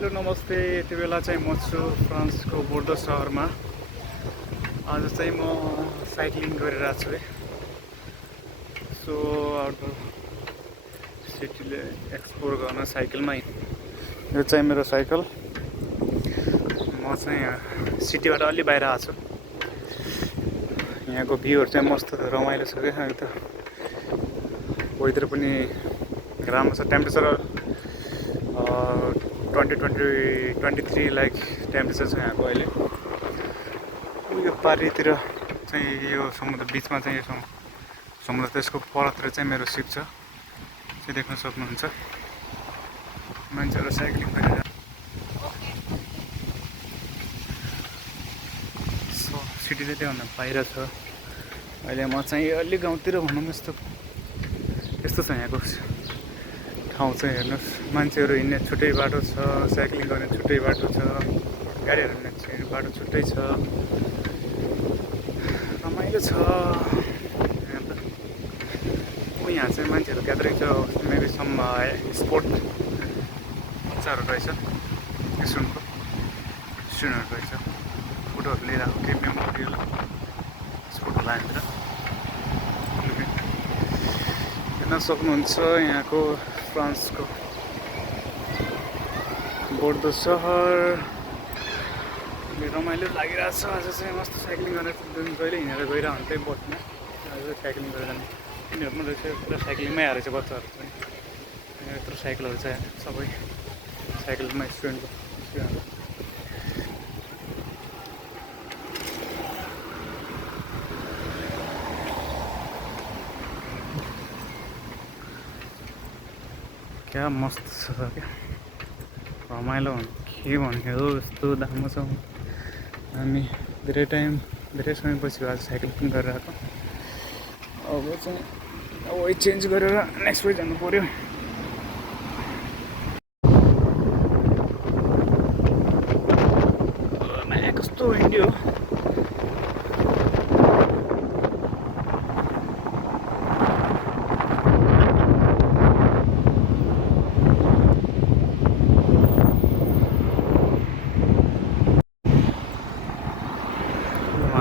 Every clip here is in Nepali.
हेलो नमस्ते। यति बेला चाहिँ म छु फ्रान्सको बोर्डो सहरमा। आज चाहिँ म साइक्लिङ गरिरहेको छु है। सो आउटडोर सिटीले एक्सप्लोर गर्न साइकलमै। यो चाहिँ मेरो साइकल। म चाहिँ सिटीबाट अलि बाहिर आएको छु। यहाँको भ्यूहरू चाहिँ मस्त रमाइलो छ क्या। यो त वेदर पनि राम्रो छ। टेम्परेचर 23 लाइक टेम्परेचर छ यहाँको अहिले। यो पारितिर चाहिँ यो समुद्र बिचमा चाहिँ यो समुद्र त्यसको परतिर चाहिँ मेरो सिप छ। चाहिँ देख्न सक्नुहुन्छ मान्छेहरू साइक्लिङ गरेर। सो सिटी चाहिँ त्योभन्दा बाहिर छ। अहिले म चाहिँ अलि गाउँतिर भनौँ यस्तो छ यहाँको ठाउँ चाहिँ। हेर्नुहोस्, मान्छेहरू हिँड्ने छुट्टै बाटो छ, साइक्लिङ गर्ने छुट्टै बाटो छ, गाडीहरू हिँड्ने बाटो छुट्टै छ। रमाइलो छ यहाँ त। यहाँ चाहिँ मान्छेहरू ग्यादरिङ छ। मेबी सम स्पोर्ट बच्चाहरू रहेछ, स्टुडेन्टहरू रहेछ। फोटोहरू लिइरहेको केही मेमोरियल स्पोर्ट होला यहाँतिर। हेर्न सक्नुहुन्छ यहाँको फ्रान्सको बोर्डो सहर। रमाइलो लागिरहेको छ। आज चाहिँ मस्त साइक्लिङ गरेर जहिले हिँडेर गइरह हुन्थ्यो बस्ने। आज साइक्लिङ गरेर जाने यिनीहरू पनि रहेछ। पुरा साइक्लिङमै आएर चाहिँ बच्चाहरू चाहिँ यत्रो साइकलहरू छ सबै साइकलमा स्टुडेन्टको। क्या मस्त छ क्या, रमाइलो के भन्ने हो। यस्तो दाम्रो छ। हामी धेरै समयपछि आज साइकल पनि गरेर आएको। अब चाहिँ वेट चेन्ज गरेर नेक्स्ट वेट जानु पऱ्यो। कस्तो विन्डी हो।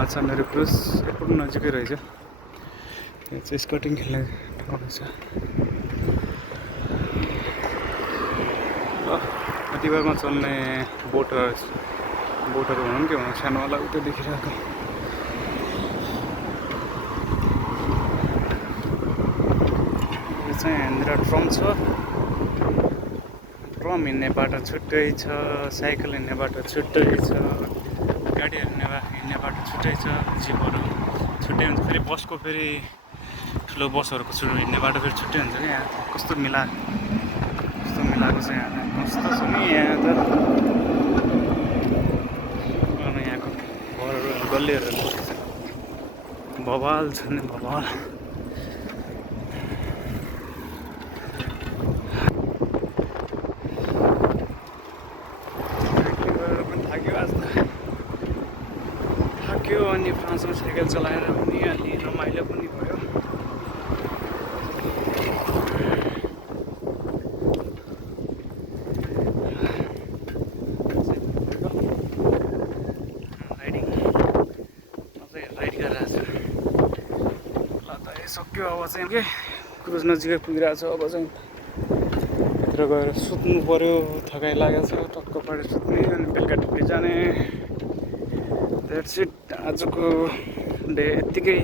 छ मेरो क्रुज एयरपोर्ट नजिकै रहेछ। यहाँ चाहिँ स्केटिङ खेल्ने ठाउँ छ। कतिबारमा चल्ने बोटहरू भनौँ के भनौँ, सानोवाला उतै देखिरहेको। यो चाहिँ यहाँनिर ट्रम छ। ट्रम हिँड्ने बाटो छुट्टै छ, साइकल हिँड्ने बाटो छुट्टै छ, गाडी हिँड्ने बाटो छुट्टै छ, जिपहरू छुट्टै हुन्छ। फेरि बसको फेरि ठुलो बसहरूको हिँड्ने बाटो फेरि छुट्टै हुन्छ क्या। यहाँ कस्तो मिलाएको छ यहाँ। कस्तो छ नि यहाँ त। यहाँको घरहरू गल्लीहरू कस्तो छ, बवाल छ नि बवाल। अनि फ्रान्समा साइकल चलाएर पनि अलि रमाइलो पनि भयो। राइड गरिरहेको छु। ल त सक्यो। अब चाहिँ के क्रुज नजिकै पुगिरहेको छ। अब चाहिँ भित्र गएर सुत्नु पऱ्यो। थकाइ लागेको छ। टक्क परेर सुत्ने अनि बेलुका ढुक्कै जाने। That's it. आजको डे यत्तिकै।